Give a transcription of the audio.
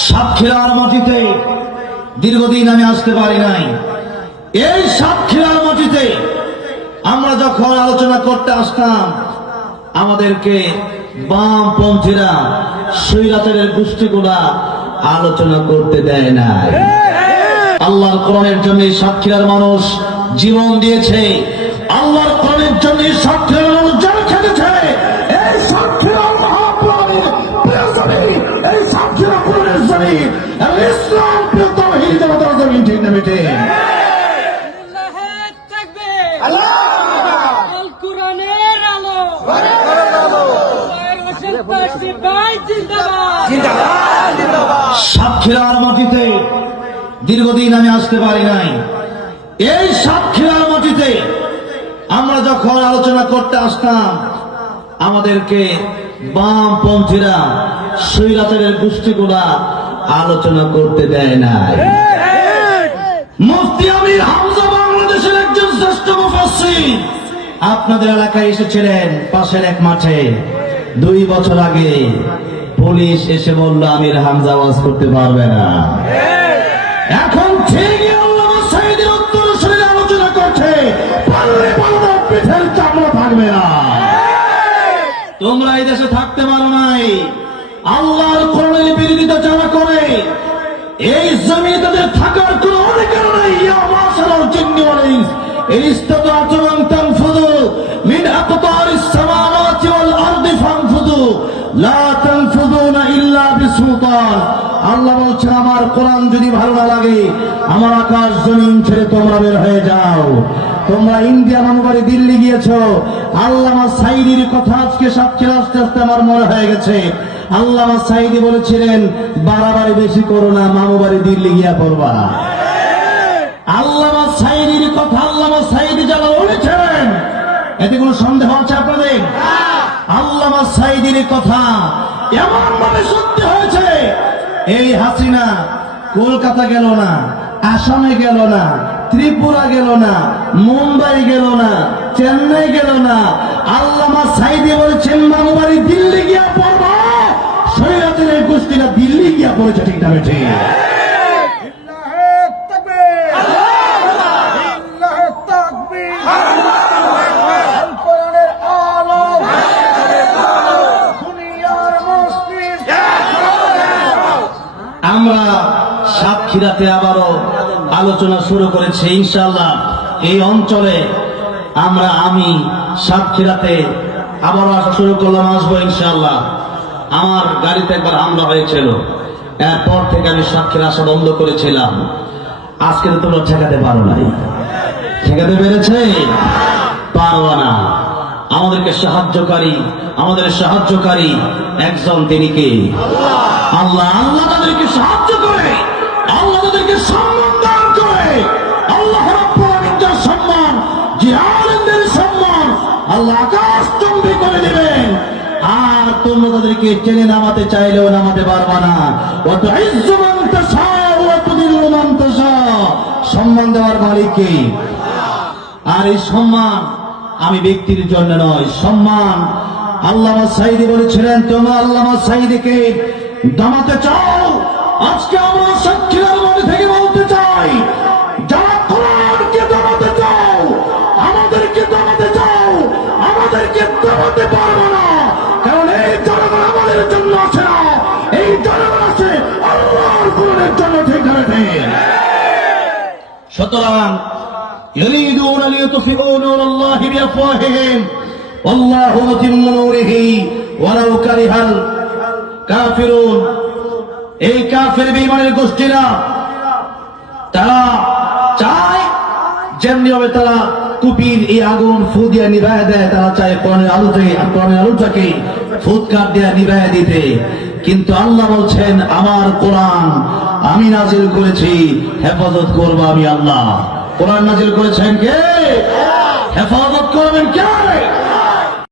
সাতক্ষীরার মাটিতে দীর্ঘদিন আমি আসতে পারি নাই। এই সাতক্ষীরার মাটিতে আমরা যখন আলোচনা করতে আসতাম আমাদেরকে বামপন্থীরা সৈরাচারের গোষ্ঠীগুলা আলোচনা করতে দেয় না আল্লাহর কোরআনের জন্য এই সাতক্ষীরার মানুষ জীবন দিয়েছে। আল্লাহর কোরআনের জন্য জিন্দাবাদ সাতক্ষীরার মাটিতে দীর্ঘদিন আমি আসতে পারি নাই। এই সাতক্ষীরার মাটিতে আমরা যখন আলোচনা করতে আসতাম, আমাদেরকে বামপন্থীরা সৈরাচারের গোষ্ঠীগুলা আলোচনা করতে দেয় না আপনাদের এলাকায় এসেছিলেন পাশের এক মাঠে। দুই বছর আগে পুলিশ এসে বলল, আমির হামজা ওয়াজ করতে পারবে না। এখন তোমরা এই দেশে থাকতে পারো নাই। আল্লাহর কোরআনের বিরোধিতা যারা করে, এই জমি তাদের থাকার কোনো অধিকার নেই ইয়া মাশাআল জিন্নি ওয়াল আল্লাহ তোমরা ইন্ডিয়া দিল্লি আজকে সাতক্ষীরা আস্তে আস্তে আমার মনে হয়ে গেছে। বলেছিলেন, বাড়াবাড়ি বেশি করো না, মামু দিল্লি গিয়া পড়বা। আল্লামা সাইদির কথা আল্লামা সাইদি যারা বলেছেন, এতে কোনো সন্দেহ আছে আপনাদের? আল্লামা সাইদির কথা এমন ভাবে সত্যি হয়েছে, এই হাসিনা কলকাতা গেল না, আসামে গেল না, ত্রিপুরা গেল না, মুম্বাই গেল না, চেন্নাই গেল না। আল্লামা সাইদি বলেছেন, মামুবাড়ি দিল্লি গিয়া পড়বা। এই গোষ্ঠীরা দিল্লি গিয়া পড়েছে ঠিক না বেঠে আমরা সাতক্ষীরাতে আবারও আলোচনা শুরু করেছি ইনশাল্লাহ এই অঞ্চলে আমরা, আমি সাতক্ষীরাতে আবারও আসা শুরু করলাম, আসব ইনশাল্লাহ আমার গাড়িতে একবার হামলা হয়েছিল। এরপর থেকে আমি সাতক্ষীরা আসা বন্ধ করেছিলাম। আজকে তো তোমরা ঠেকাতে পারো নাই। ঠেকাতে পেরেছে? পারো না। আমাদেরকে সাহায্যকারী, আমাদের সাহায্যকারী একজন তিনি কে? আল্লাহ আল্লাহ আল্লাহ তাদেরকে সাহায্য করে, আল্লাহ তাদেরকে সম্মান দান করে। আল্লাহ রাব্বুল সম্মান আলেমদের সম্মান, আল্লাহ আকাশ করে আর তোমরা তাদেরকে টেনে নামাতে চাইলেও নামাতে পারবা না। অত ইজ্জমান তাশা ওয়া তুদিল্লু মান সম্মান দেওয়ার মালিক আর এই সম্মান আমি ব্যক্তির জন্য নয়, সম্মান আল্লামা সাইদি বলেছিলেন, তোমরা আল্লামা সাইদিকে দমাতে চাও আজকে আমরা সাক্ষীরার মনে থেকে বলতে চাই যারা কোরআনকে দমাতে চাও আমাদেরকে দমাতে চাও আমাদেরকে দমাতে পারবো না কারণ এই জনগণ আমাদের জন্য আছে না এই জনগণ আছে আল্লাহর কোরআনের জন্য ঠিক আছে সুতরাং يريدون ليطفئوا نور الله بأفواههم والله متم نوره ولو كره কাফিরুন। এই কাফের বিমানের গোষ্ঠীরা, তারা চায় যেমনি হবে তারা কুপির এই আগুন ফু দিয়ে নিভায় দেয়, তারা চায় পণের আলোতে পণের আলোটাকে ফুৎকার দিয়ে নিভায় দিতে। কিন্তু আল্লাহ বলছেন, আমার কোরআন আমি নাজিল করেছি, হেফাজত করব আমি আল্লাহ। কোরআন নাজিল করেছেন কে? হেফাজত করবেন কে?